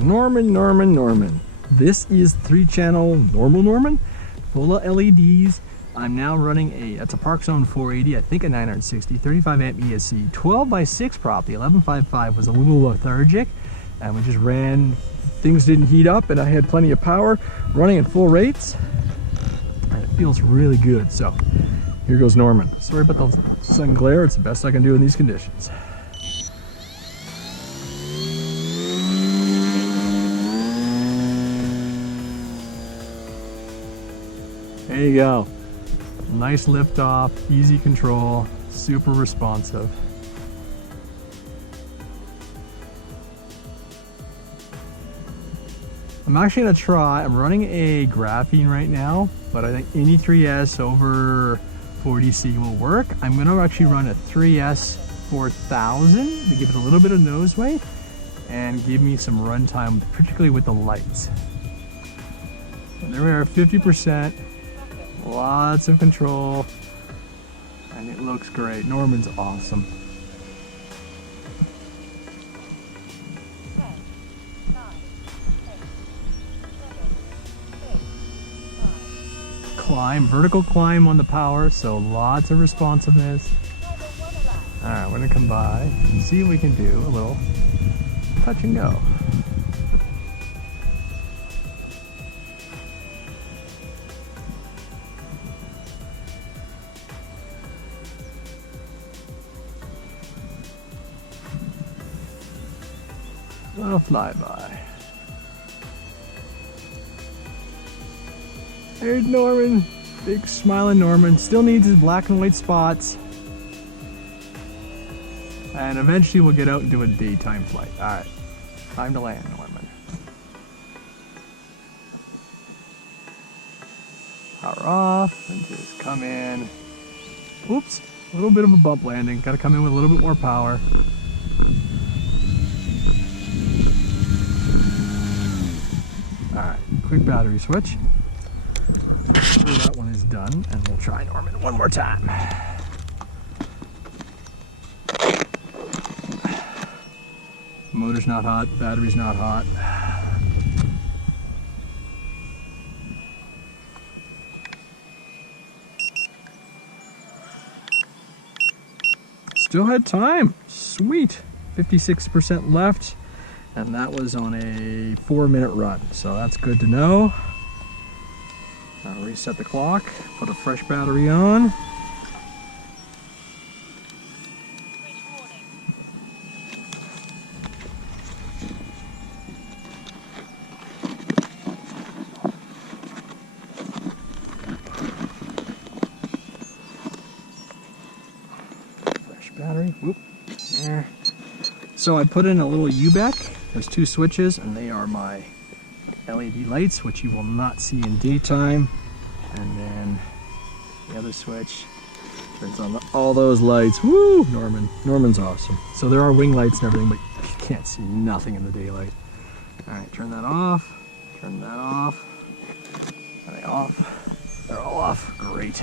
Norman. This is 3-channel normal Norman, full of LEDs. I'm now running that's a Park Zone 480, I think a 960, 35 amp ESC, 12x6 prop. The 1155 was a little lethargic, and we just ran. Things didn't heat up, and I had plenty of power, running at full rates, and it feels really good. So here goes Norman. Sorry about the sun glare. It's the best I can do in these conditions. There you go. Nice lift off, easy control, super responsive. I'm actually gonna try, I'm running a graphene right now, but I think any 3S over 40C will work. I'm gonna actually run a 3S 4000 to give it a little bit of nose weight and give me some runtime, particularly with the lights. And there we are, 50%. Lots of control, and it looks great. Norman's awesome. Vertical climb on the power, so lots of responsiveness. All right, we're gonna come by and see if we can do a little touch and go. Little flyby. There's Norman, big smiling Norman. Still needs his black and white spots. And eventually we'll get out and do a daytime flight. All right, time to land, Norman. Power off and just come in. Oops, a little bit of a bump landing. Got to come in with a little bit more power. Alright, quick battery switch. So that one is done, and we'll try Norman one more time. Motor's not hot, battery's not hot. Still had time, sweet. 56% left. And that was on a 4-minute run, so that's good to know. I'll reset the clock, put a fresh battery on. Fresh battery, whoop, there. So I put in a little U-back. There's 2 switches, and they are my LED lights, which you will not see in daytime. And then the other switch turns on all those lights. Woo! Norman's awesome. So there are wing lights and everything, but you can't see nothing in the daylight. All right, turn that off. Turn that off. Are they off? They're all off. Great.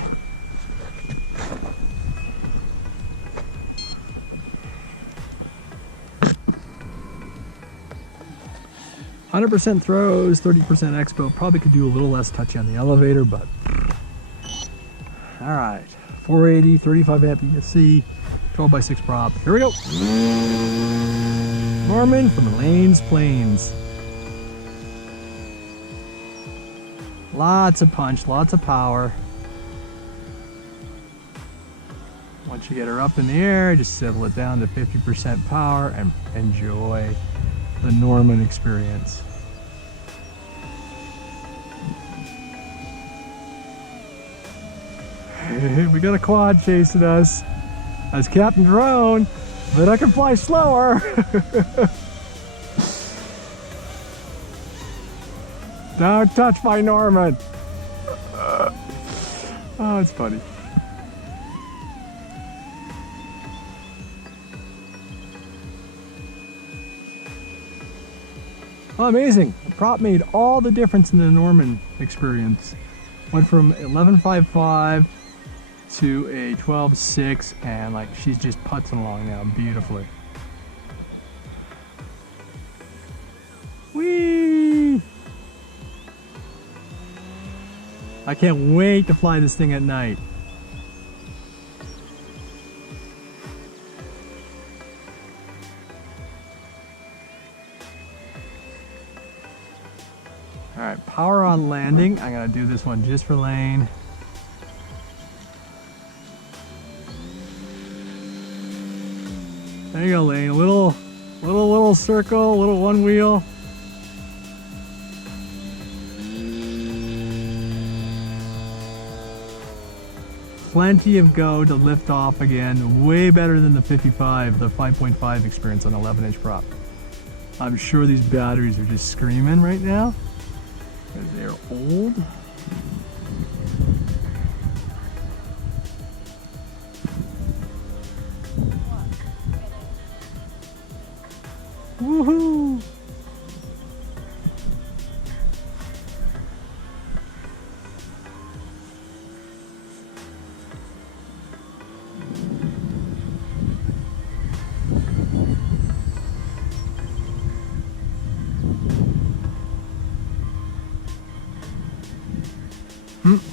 100% throws, 30% expo. Probably could do a little less touchy on the elevator, but all right. 480, 35 amp ESC, 12x6 prop. Here we go. Norman from Laine's Plains. Lots of punch, lots of power. Once you get her up in the air, just settle it down to 50% power and enjoy the Norman experience. We got a quad chasing us as Captain Drone, but I can fly slower. Don't touch my Norman. Oh, it's funny. Oh, amazing. The prop made all the difference in the Norman experience. Went from 11.55 to a 12.6, and like she's just putzing along now beautifully. Whee! I can't wait to fly this thing at night. All right, power on landing. I'm gonna do this one just for Laine. There you go, Laine. A little circle, little one wheel. Plenty of go to lift off again. Way better than the 55, the 5.5 experience on 11-inch prop. I'm sure these batteries are just screaming right now because they're old. Woohoo!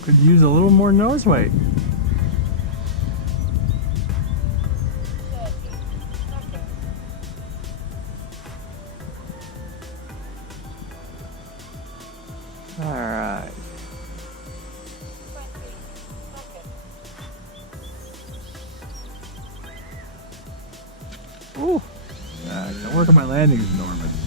Could use a little more nose weight. All right. Ooh, the work on my landing is enormous.